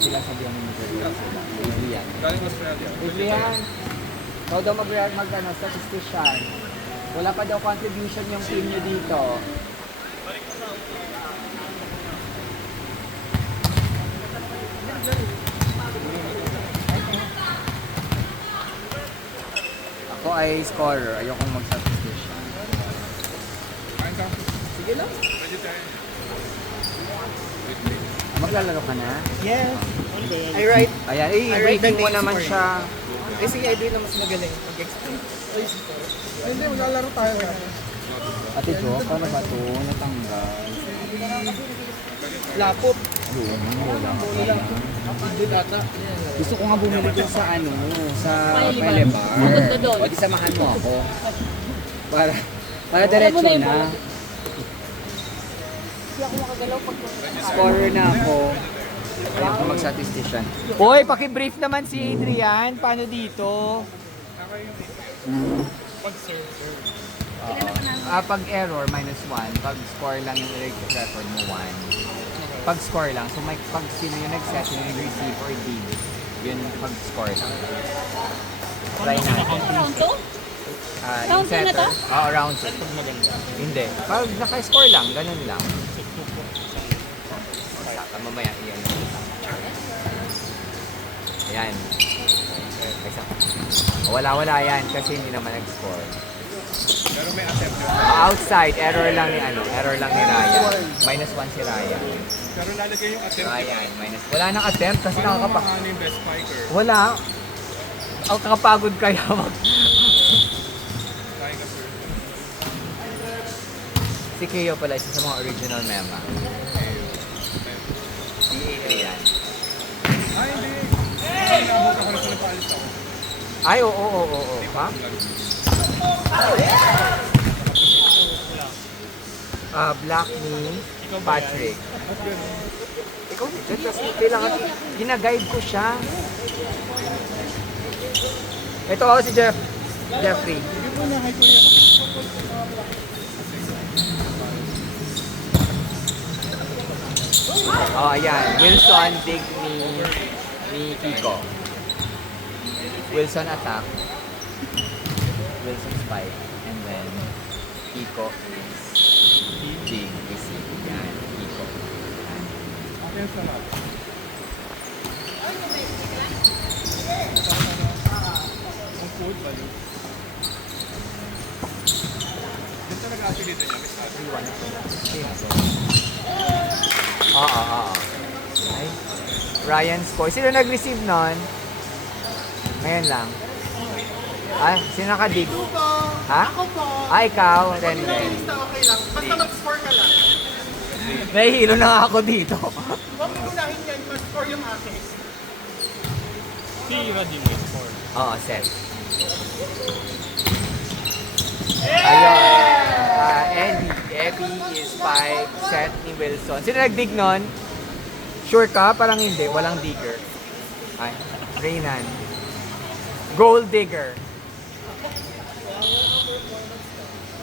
Sila sabihan mo mag-review sila. Adrian. Galing Australia. Adrian, ikaw daw statistician. Wala pa daw contribution yung team nyo dito. Ako ay scorer. Ayokong mag-statistician. Kain ka. Sige lang. Vegetarian. Maglalaro ka na? Yes. I write. Ayan, write the i-briefing mo names naman for siya. Eh, sige, Edwin na mas magaling. Mag-explain. Hindi, maglalaro tayo. Ate Jo, paano ba ito? Natanggal. Lapot. Doon, wala ka pa. Doon ata. Gusto ko nga bumili dun sa ano, sa Pailebar. Pailebar. Maganda doon. O di samahan mo ako. Para diretso na yung na. Hindi ako makagalaw pag Scorer na ako. Ayun ko mag-statistician. Hoy, paki-brief naman si Adrian. Paano dito? Pag error, -1. Pag score lang yung record mo, 1. Pag score lang. So, pag sino yung nag-set, yung nag-receive or did, yun pag score lang. Try natin. round 2? Yung Round two na to? setter. Oo, round 2. Hindi. Pag naka-score lang, ganun lang. Saka mamaya, iyan. Ayan. Isa. Wala yan kasi hindi naman nag-score. Pero may attempt yun. Outside, error lang ni Ryan. -1 si Ryan. Pero lalagay yung attempt. Ryan, Wala nang attempt kasi Paano nakakapa... mamahali yung best spiker? Wala. Ang kakapagod kaya Kain ka, sir. Si Keo pala, isa sa mga original mema. Si Adrian. Ay, hindi. Naabot ako na sa napaalis ako. Ay, oo. Ha? Black ni Patrick. Ikaw din, kasi kailangan, ginaguide ko siya. Ito ako si Jeffrey. Oh, ayan. Wilson, dig ni Kiko. Wilson attack. Wilson spike. And then, Kiko is dig, receive. Yan, Kiko. Yan. Akin sa lahat. Ang food, bali. Dito nag-affiliate niya, Miss Ate. Oo. Ay. Ryan score. Sino nag-receive nun? Ngayon lang. Sino naka-dig? Ha? Ako po. Ikaw. Then, Basta okay lang. Basta mag-score ka lang. nahihilo na nga ako dito. Huwag mo unahin yan. Mag-score yung akin. Oo, set. Ayun. Abby is spike, set ni Wilson. Sino nag-dig nun? Sure ka? Parang hindi. Walang digger. Ay, Reynan. Gold digger.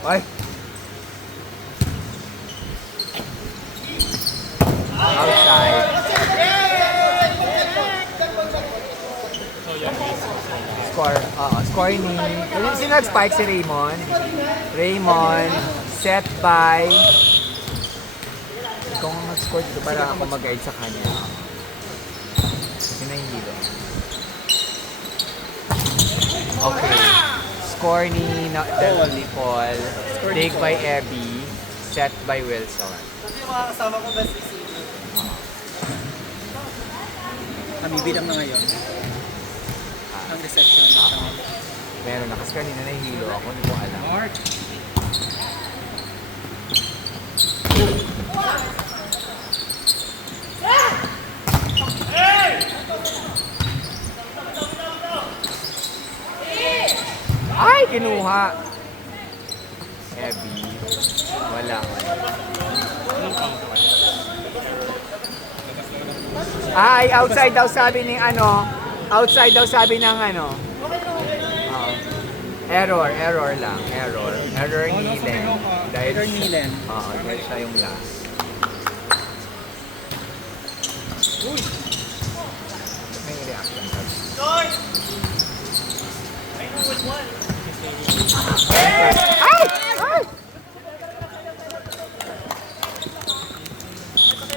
Ay. Outside. Score. Score ni... Sino nag-spike? Si Raymond. Raymond. Set by... Ikaw nga mag-score dito para ako mag-guide sa kanya. Kasi nahihilo. Okay. Score ni Paul. Dig by Abby. Set by Wilson. Kasi yung mga kasama ko best receiver. Kami bilang na ngayon. Ang reception. Meron na. Kasi kanina nahihilo ako. Hindi ko alam. Mark! Ay! Kinuha! Abby. Wala. Ay, outside daw sabi ng ano. Outside daw sabi ng ano. Error lang. Error ni Len. Dahil Error ni Len. Oo, dahil siya yung last.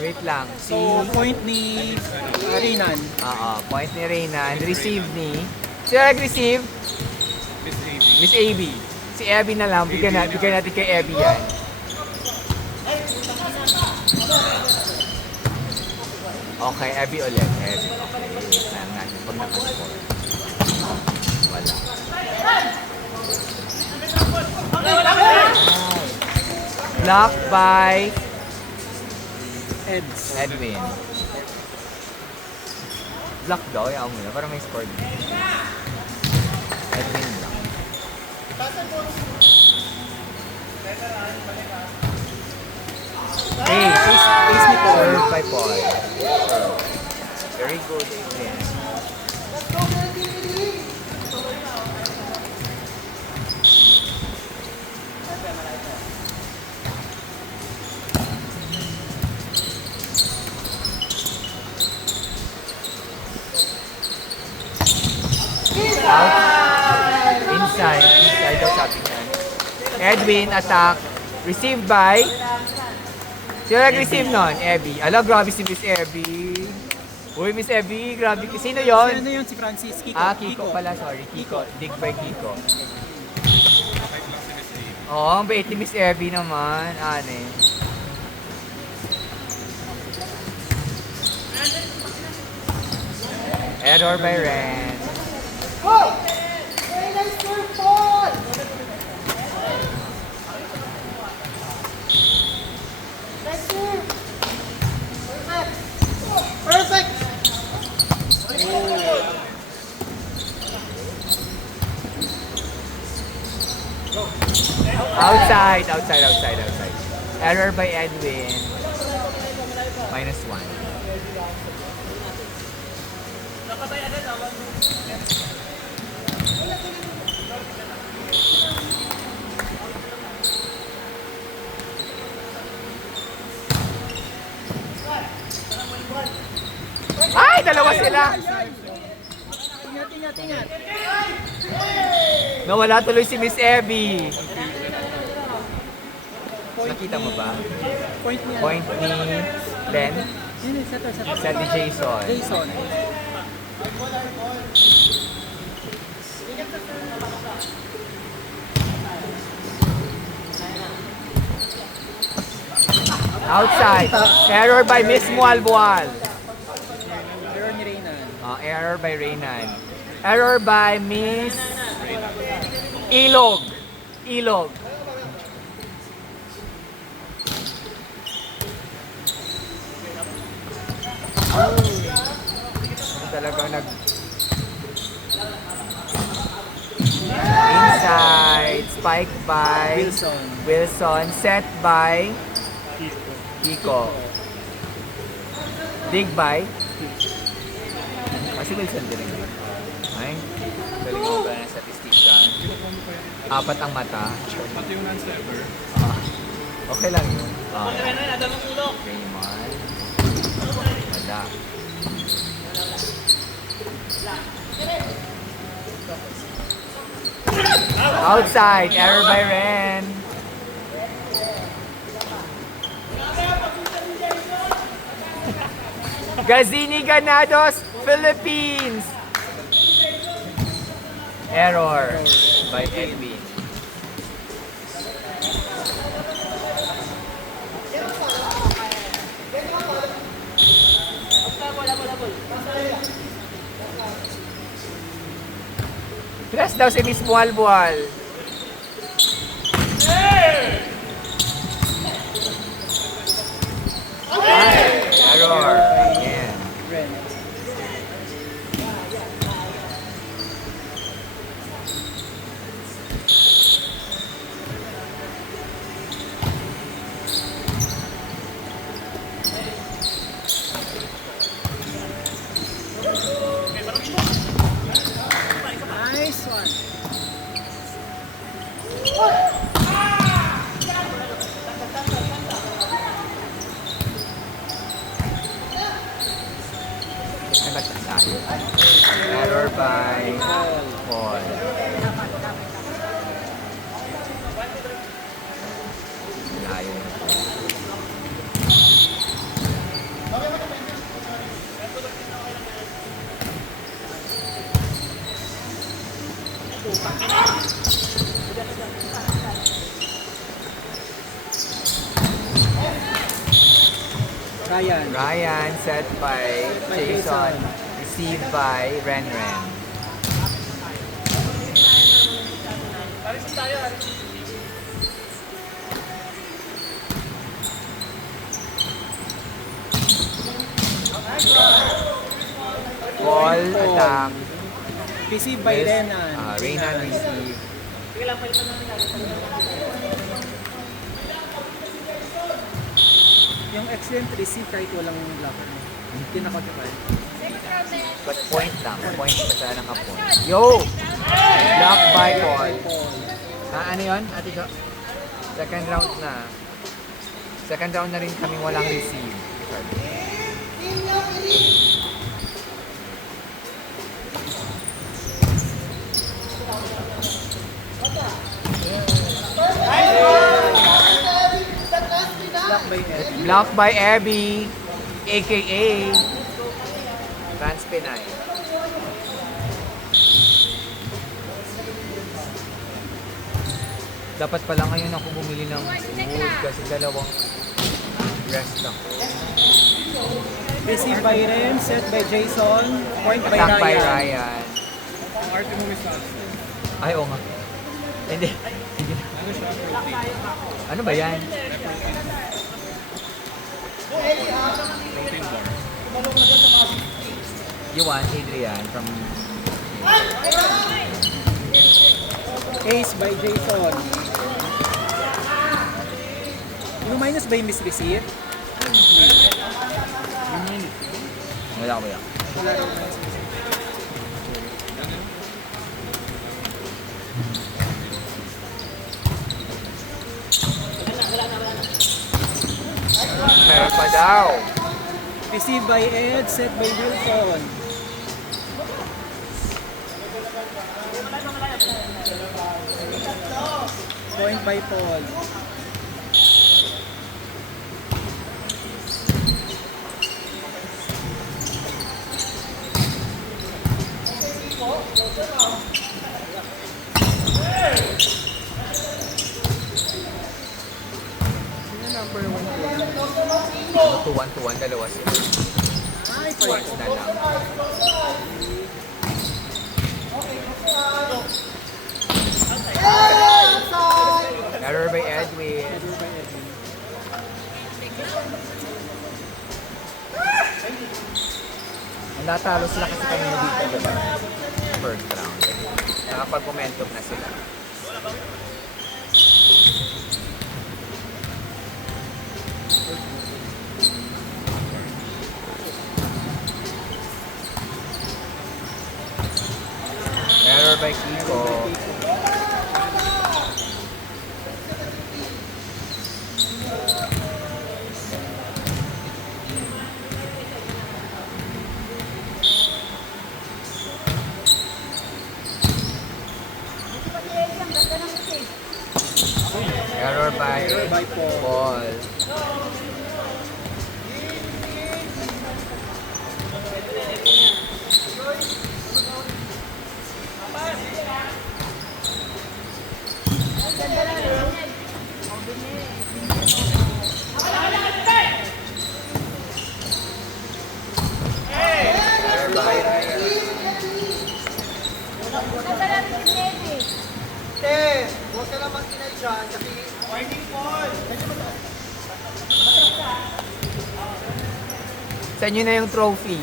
Wait lang. So, point ni Rinan. Oo, point ni Reyna. And receive ni... Sino nag-receive? Miss AB. Miss AB. Si Abby na lang. Bigyan natin kay Abby yan. Okay, Abby ulit. Abby. Okay, wait lang natin pag nakascore. Wala. Block by Eds. Edwin. Block daw, ayaw mo na. Para may score din. Edwin block. Hey, Ace ni Paul. serve by Paul. Very good, Edwin. Out. Inside daw sabi niya. Edwin, attack. Received by... Sino nag-receive nun? Abby. Ala, grabe si Miss Abby. Uy, Miss Abby, grabe. Sino yon? Ano yun si Francis? Kiko. Ah, Kiko pala, sorry. Kiko. Dig by Kiko. Kahit lang si Miss AB. Oo, ang bait ni Miss Abby naman. Ane. Error by Ren. Outside. Error by Edwin. -1. Ay, dalawa sila. Ingat. Nawala tuloy si Miss Abby. Nakita mo ba? Point ni Point ni Len. Yun, settle. Set ni Jason. Jason. Outside. Error by Miss Mualbual. Error ni Reynan. Error by Reynan. Error by Miss Ilog. Talagang inside, spike by Wilson, set by Kiko. Dig by kasi Wilson din rin. Ay, galing mo ba ng statistika? 4 ang mata. At yung non-stepper. Okay lang yun. Raymond. Wala. Outside, error by Ren. Gazini Ganados, Philippines. Error by Edwin. Press daw si Miss Bual-Bual. Error. Ayan. Ren. Nice one. Ay, ba't tayo? Error by Paul. Ryan, set by Jason, received by Renren. Ball attack. Received by Renan. Renan receive. Yung excellent receive kahit walang blocker. Hindi na-quantify. But point lang. Point pa siya naka-point. Yo! Block by Paul. Ano yun? Ate Jo? Second round na. Second round na rin kami walang receive. Block by Ed. Blocked by Abby, aka Trans Pinay. Dapat pala ngayon ako bumili ng wood kasi dalawang rest ako. Received by Ren, set by Jason, point by Attack by Ryan. Ryan. Ang arte mo Miss Lance. Ay, oo nga. Hindi. Sige. Ano siya? Protein. Ano ba yan? Protein bar. You want Adrian from... Ace by Jason. Yung minus ba yung miss receive? Wala ko yan. Wala rin minus receive. Meron pa daw. Received by Ed, set by Wilson. Point by Paul. Sino number 1 po? 2-1-2-1, dalawa sila. Ay, Points na lang. Error by Edwin. Header by Edwin. Natalo sila kasi kanina dito, diba? First round. Nakapag-momentum na sila. Error by Kiko. Error by By Paul. Paul. Error by Huwag ka lang mag-inay dyan kasi warning Paul! Sa inyo na yung trophy.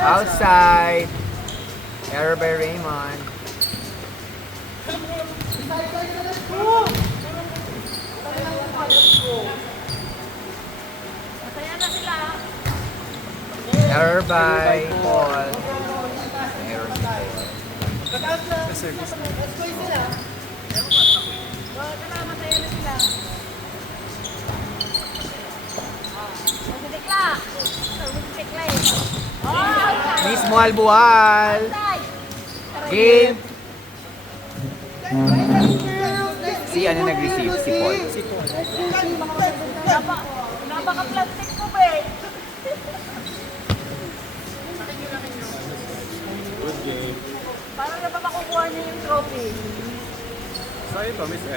Outside. Error by Raymond. Error by Paul. Error by Paul. The service na. Mismo Albual. Game. Si ano nag-receive? Si Paul. Si Paul. Napaka-plastic ko ba eh. Good game. Parang na ba makukuha niya yung trophy? So ito, Miss